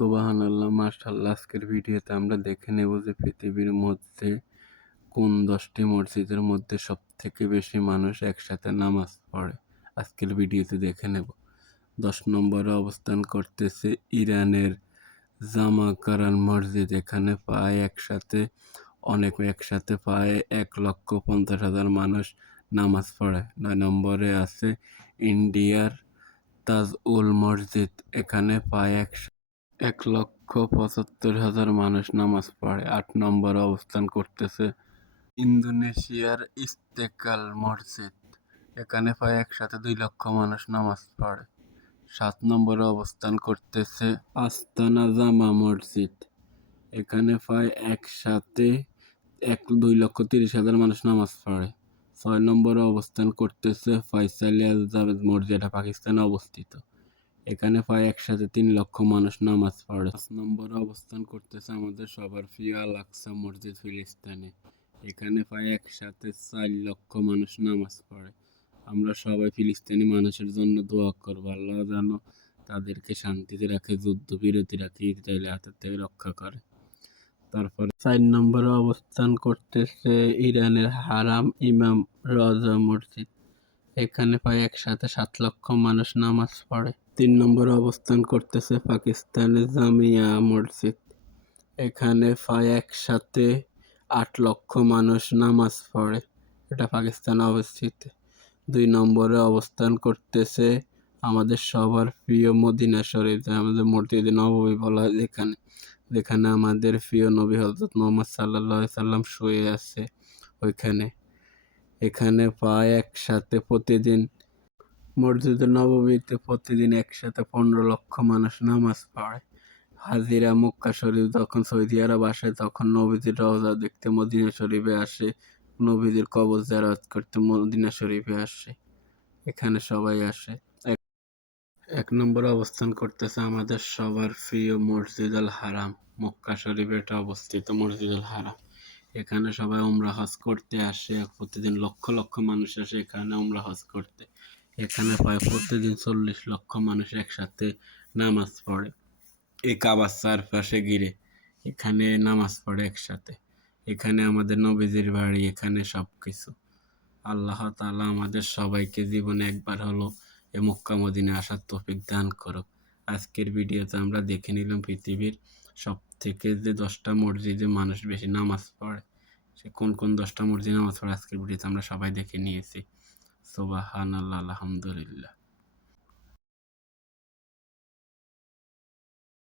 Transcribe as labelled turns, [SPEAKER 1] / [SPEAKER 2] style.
[SPEAKER 1] সোবাহান আল্লাহ মাশাল্লাহ আজকের ভিডিওতে আমরা দেখে নেব যে পৃথিবীর মধ্যে কোন দশটি মসজিদের মধ্যে সব থেকে বেশি মানুষ একসাথে নামাজ পড়ে। আজকের ভিডিওতে দেখে নেব। দশ নম্বরে অবস্থান করতেছে ইরানের জামাকারান মসজিদ। এখানে প্রায় একসাথে, অনেক একসাথে প্রায় এক লক্ষ পঞ্চাশ হাজার মানুষ নামাজ পড়ে। নয় নম্বরে আছে ইন্ডিয়ার তাজ উল মসজিদ। এখানে প্রায় এক এক লক্ষ পঁচাত্তর হাজার মানুষ নামাজ পড়ে, আট নম্বরে অবস্থান করতেছে ইন্দোনেশিয়ার ইস্তেকাল মসজিদ। এখানে প্রায় একসাথে দুই লক্ষ মানুষ নামাজ পড়ে। সাত নম্বরে অবস্থান করতেছে আস্তানা জামা মসজিদ। এখানে প্রায় একসাথে এক দুই লক্ষ তিরিশ হাজার মানুষ নামাজ পড়ে। ছয় নম্বরে অবস্থান করতেছে ফয়সালিয়া জাভেদ মসজিদ পাকিস্তানে অবস্থিত। এখানে প্রায় একসাথে তিন লক্ষ মানুষ নামাজ পড়ে। পাঁচ নম্বরে অবস্থান করতেছে আমাদের সবার প্রিয় আল আকসা মসজিদ ফিলিস্তিনে। এখানে প্রায় একসাথে চার লক্ষ মানুষ নামাজ পড়ে। আমরা সবাই ফিলিস্তিনি মানুষের জন্য দোয়া করব, আল্লাহ যেন তাদেরকে শান্তিতে রাখে যুদ্ধ বিরতি রাখে ইসরায়েলের হাতের থেকে রক্ষা করে। তারপরে চার নম্বরে অবস্থান করতেছে ইরানের হারাম ইমাম রজা মসজিদ। এখানে প্রায় একসাথে সাত লক্ষ মানুষ নামাজ পড়ে। তিন নম্বরে অবস্থান করতেছে পাকিস্তানের জামিয়া মসজিদ। এখানে প্রায় একসাথে আট লক্ষ মানুষ নামাজ পড়ে। এটা পাকিস্তানে অবস্থিত। দুই নম্বরে অবস্থান করতেছে আমাদের সবার প্রিয় মদিনা শরীফ, আমাদের মসজিদে নবমী বলা হয় যেখানে। যেখানে আমাদের প্রিয় নবী হজরত মোহাম্মদ সাল্লাহ সাল্লাম শুয়ে আছে ওইখানে। এখানে প্রায় একসাথে প্রতিদিন, মসজিদে নবমীতে প্রতিদিন একসাথে পনেরো লক্ষ মানুষ নামাজ পড়ে। হাজিরা মক্কা শরীফ যখন সৌদি আরব আসে, তখন নবীজির রওজা দেখতে মদিনা শরীফে আসে, নবীজির কবর জারাত করতে মদিনা শরীফে আসে। এখানে সবাই আসে। এক নম্বর অবস্থান করতেছে আমাদের সবার প্রিয় মসজিদ আল হারাম, মক্কা শরীফে এটা অবস্থিত মসজিদ আল হারাম। এখানে সবাই উমরা হজ করতে আসে, প্রতিদিন লক্ষ লক্ষ মানুষ আসে এখানে উমরা হজ করতে। এখানে প্রায় প্রতিদিন চল্লিশ লক্ষ মানুষ একসাথে নামাজ পড়ে। এই কাবার চারপাশে ঘিরে এখানে নামাজ পড়ে একসাথে। এখানে আমাদের নবীজির বাড়ি, এখানে সব কিছু আল্লাহ তালা আমাদের সবাইকে জীবনে একবার হলো এ মক্কা মদিনে আসার তফিক দান করুক। আজকের ভিডিওতে আমরা দেখে নিলাম পৃথিবীর সব থেকে যে দশটা মসজিদে মানুষ বেশি নামাজ পড়ে, সে কোন কোন দশটা মসজিদে নামাজ পড়ে আজকের ভিডিওতে আমরা সবাই দেখে নিয়েছি। সোবাহান আল্লাহ আলহামদুলিল্লাহ।